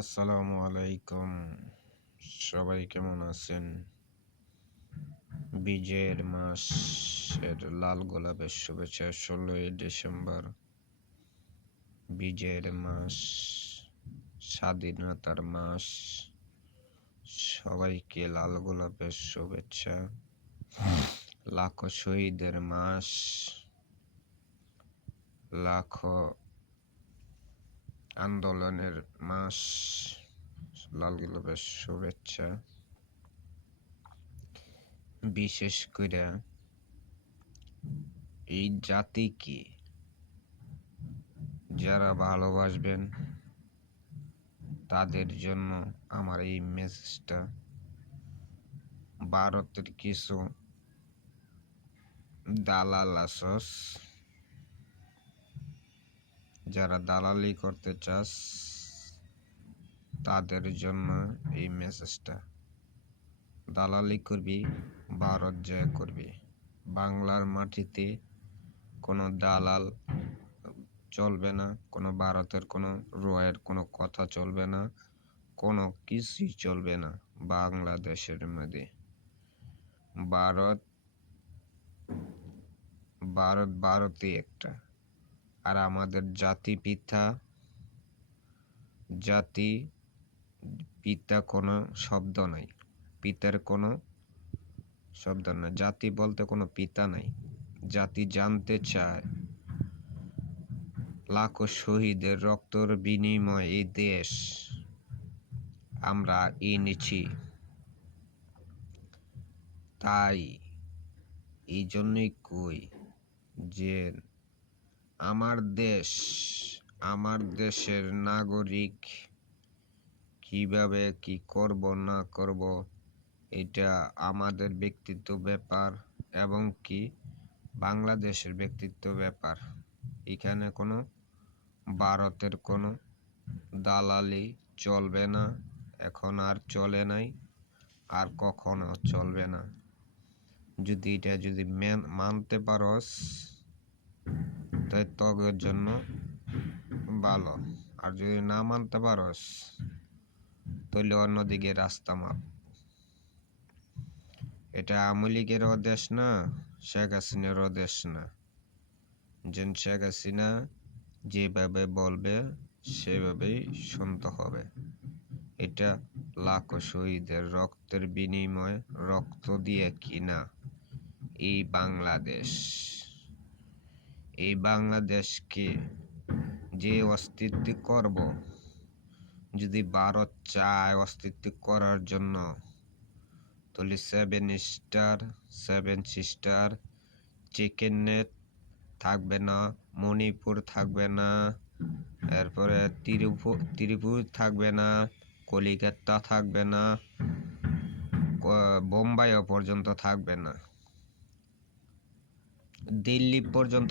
আসসালামু আলাইকুম। সবাই কেমন আছেন? বিজয়ের মাসের লাল গোলাপের শুভেচ্ছা। 16ই ডিসেম্বর বিজয়ের মাস, স্বাধীনতার মাস। সবাইকে লাল গোলাপের শুভেচ্ছা। লাখো শহীদের মাস, লাখো আন্দোলনের মাস। লাল গোলাপের শুভেচ্ছা। বিশেষ করে এই জাতিকে যারা ভালোবাসবেন তাদের জন্য আমার এই মেসেজটা। ভারতের কিছু দালাল আসস, যারা দালালি করতে চাস তাদের জন্য এই মেসেজটা। দালালি করবি, ভারত জয় করবি। বাংলার মাটিতে কোনো দালাল চলবে না, কোনো ভারতের কোনো রয়ের কোনো কথা চলবে না, কোনো কিছুই চলবে না বাংলাদেশের মধ্যে। ভারতই একটা। আর আমাদের জাতি পিতা কোনো শব্দ নাই, পিতার কোনো শব্দ নাই। জাতি বলতে কোনো পিতা নাই। জাতি জানতে চায় লাখো শহীদের রক্তের বিনিময়ে এই দেশ আমরা এনেছি। তাই এই জন্যই কই যে আমার দেশের নাগরিক কিভাবে কি করব না করব এটা আমাদের ব্যক্তিত্ব ব্যাপার, এবং কি বাংলাদেশের ব্যক্তিত্ব ব্যাপার। এখানে কোনো ভারতের কোনো দালালি চলবে না, এখন আর চলে নাই, আর কখনো চলবে না। যদি মানতে পারস তাই তগের জন্য ভালো, আর যদি না মানতে পারস তাহলে অন্যদিকে রাস্তা মাপ। এটা আওয়ামী লীগেরও দেশ না, শেখ হাসিনারও দেশ না। যেন শেখ হাসিনা যেভাবে বলবে সেভাবেই শুনতে হবে। এটা লাখো শহীদের রক্তের বিনিময়ে রক্ত দিয়ে কিনা এই বাংলাদেশকে যে অস্তিত্ব করব, যদি ভারত চায় অস্তিত্ব করার জন্য, তাহলে 7 সিস্টার চিকেন নেট থাকবে না, মণিপুর থাকবে না, এরপরে ত্রিপুর থাকবে না, কলিকাতা থাকবে না, বোম্বাইও পর্যন্ত থাকবে না, দিল্লি পর্যন্ত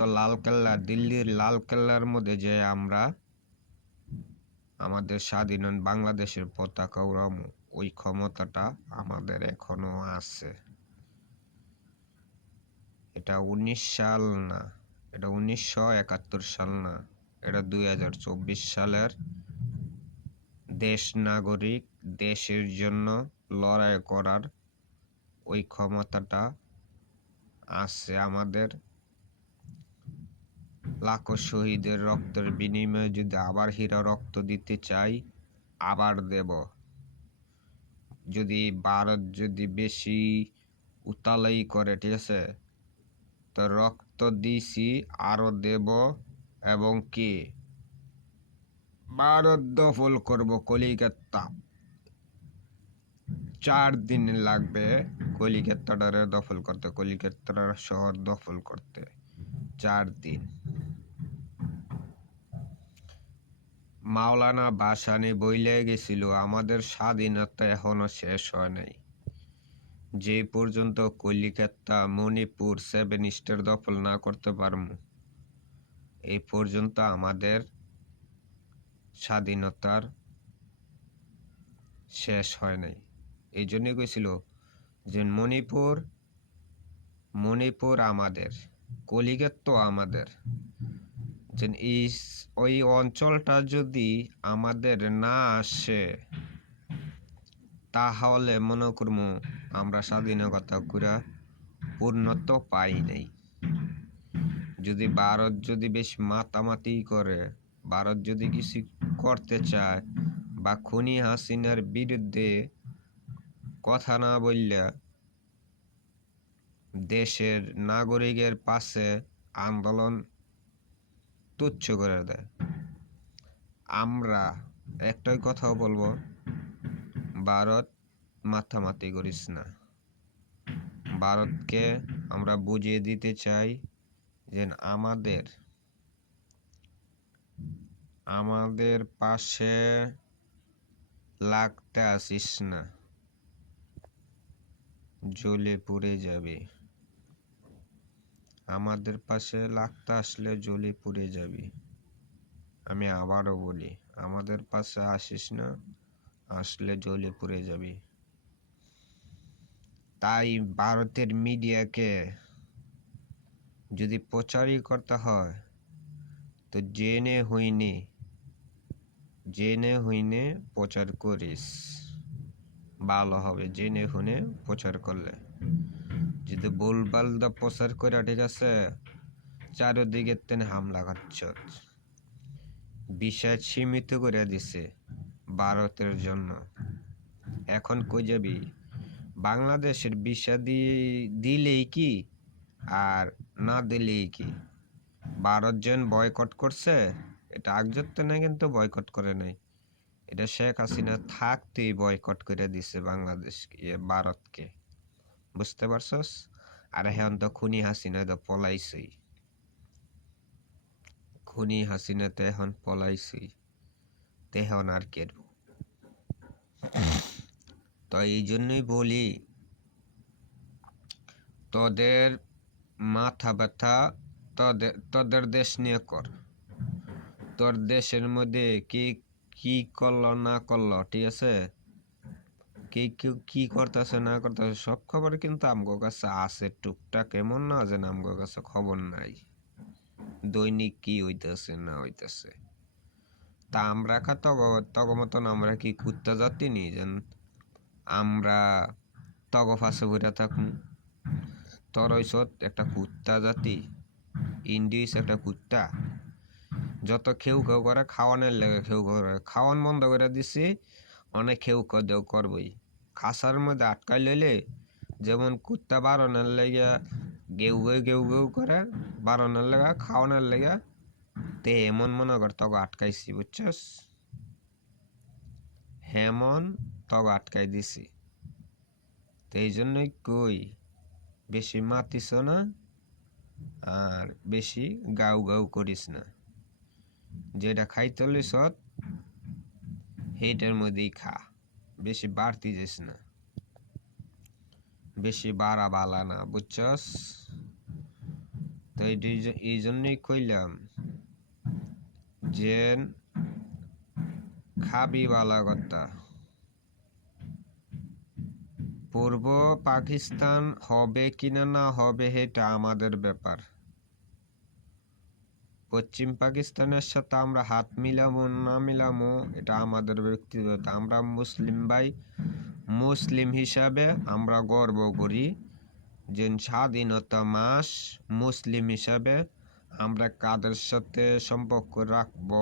দিল্লির লাল কেল্লার মধ্যে যে আমরা আমাদের স্বাধীন বাংলাদেশের পতাকা উড়ামু, ওই ক্ষমতাটা আমাদের এখনো আছে। এটা 19 সাল না, এটা 1971 সাল না, এটা 2024 সালের দেশ নাগরিক দেশের জন্য লড়াই করার ওই ক্ষমতাটা আছে আমাদের। লাখো শহীদের রক্তের বিনিময়ে যদি আবার হীরা রক্ত দিতে চাই, আবার দেব। যদি ভারত যদি বেশি উতালাই করে, ঠিক আছে, তো রক্ত দিছি আরো দেব, এবং কি ভারত দখল করব কলিকাতা। 4 দিন লাগবে কলিকাতাটারে দখল করতে, কলিকাতার শহর দখল করতে 4 দিন। মাওলানা ভাসানী বইলে গেছিল, আমাদের স্বাধীনতা এখনো শেষ হয় নাই। যে পর্যন্ত কলিকাতা, মণিপুর, 7 স্টার দখল না করতে পারবো, এই পর্যন্ত আমাদের স্বাধীনতার শেষ হয় নাই। এই জন্যই কইছিল যে মণিপুর আমাদের, কলিকাতা আমাদের, ওই অঞ্চলটা যদি আমাদের না আসে, তাহলে মনে করবো আমরা স্বাধীনতা করে পূর্ণত্ব পাই নাই। যদি ভারত যদি বেশি মাতামাতি করে, ভারত যদি কিছু করতে চায় বা খুনি হাসিনার বিরুদ্ধে কথা না বললে দেশের নাগরিকের পাশে আন্দোলন তুচ্ছ করে দেয়, আমরা একটাই কথা বলবো, ভারত মাতামাতি করিস না। ভারতকে আমরা বুঝিয়ে দিতে চাই যে আমাদের পাশে লাগতে আসিস না, জ্বলে পুড়ে যাবে। আমাদের পাশে লাগতে আসলে জ্বলে পুড়ে যাবি। আমি আবারও বলি, আমাদের পাশে আসিস না, আসলে জ্বলে পুড়ে যাবি। তাই ভারতের মিডিয়াকে যদি প্রচারই করতে হয় তো জেনে হইনে প্রচার করিস, ভালো হবে। জেনে শুনে প্রচার করলে, যদি ভুলভাল প্রচার করে, ঠিক আছে, চারিদিকে তেনে হামলা খাচ্ছ। বিষয় সীমিত করে দিছে ভারতের জন্য। এখন কই যাবি? বাংলাদেশের বিষয় দিলেই কি আর না দিলেই কি? ভারত যেন বয়কট করছে, এটা আগজত্তে না, কিন্তু বয়কট করে নাই। এটা শেখ হাসিনা থাকতেই বয়কট করে দিছে বাংলাদেশ ভারতকে, বুঝতে পারছস? আর এখন তো খুনি হাসিনা তো পলাইছেই, খুনি হাসিনা তো এখন পলাইছেই, তেহন আর কে? তো এই জন্যই বলি, তোদের মাথা ব্যথা তোদের দেশ নিয়ে কর। তোর দেশের মধ্যে কি করলো না করলো, ঠিক আছে, কি করতেছে না করতেছে, সব খবর কিন্তু আমগো কাছে আছে টুকটাক। এমন না যে আমগো কাছে খবর নাই, দৈনিক কি হইতেছে না হইতেছে। তা আমরা তগ মতন আমরা কি কুত্তা জাতি নি যেন আমরা তগ ফাঁসে ঘুরে থাকুন? তোর হইছত একটা কুত্তা জাতি, ইন্ডিস একটা কুত্তা। যত খেউ করে খাওয়ানোর লেগে করে, খাওয়ান বন্ধ করে দিছি, অনেক খেউ করবই। খাসার মধ্যে আটকাই লইলে যেমন কুত্তা বারণের লেগে গেউ করে, বারণের লেগে খাওয়ানোর লেগে, তে এমন মনে কর তক আটকাইছি, বুঝছস? হেমন তক আটকাই দিছি। তো এই জন্যই কই, বেশি মাতিস না আর বেশি গাউ করিস না। যেটা খাইতে লইস সেইটার মধ্যেই খা, বেশি বাড়তি যাস না, বেশি বাড়া বালা না, বুঝছস? তো এই জন্যই কইলাম যে খাবি বালা কথা। পূর্ব পাকিস্তান হবে কিনা না হবে এটা আমাদের ব্যাপার। পশ্চিম পাকিস্তানের সাথে আমরা হাত মিলামো না মিলামো এটা আমাদের ব্যক্তিগত। আমরা মুসলিম ভাই, মুসলিম হিসাবে আমরা গর্ব করি যে স্বাধীনতা মাস মুসলিম হিসাবে আমরা কাদের সাথে সম্পর্ক রাখবো,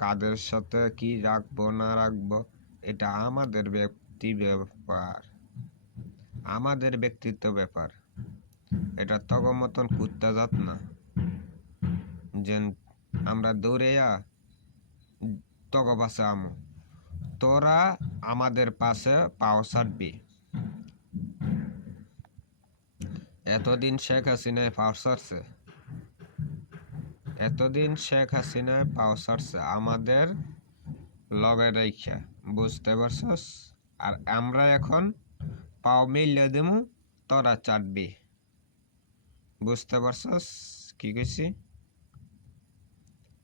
কাদের সাথে কি রাখবো না রাখবো, এটা আমাদের ব্যাপার, আমাদের ব্যক্তিত্ব ব্যাপার। এটা তগ মতন কুত্তা জাত না যে আমরা দৌড়েয়া তগ পাশে আমো। তোরা আমাদের পাশে পাও ছাড়বি। এতদিন শেখ হাসিনায় পাও ছাড়ছে, আমাদের লগে রাইখা, বুঝতে পারছস? আর আমরা এখন পাও মিলিয়ে দেবো, তোরা চাটবি। বুঝতে পারছস কি কইছি?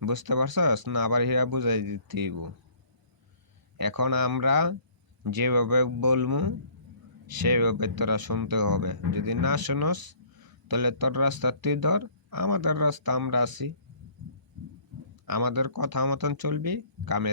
বুঝতে পারছস না? আবার হিয়া বুঝাই দিতে হইব। এখন আমরা যেভাবে বলবো সেভাবে তোরা শুনতে হবে। যদি না শুনস তাহলে তোর রাস্তা তুই ধর, আমাদের রাস্তা আমরা আছি। আমাদের কথা মতন চলবি, কামে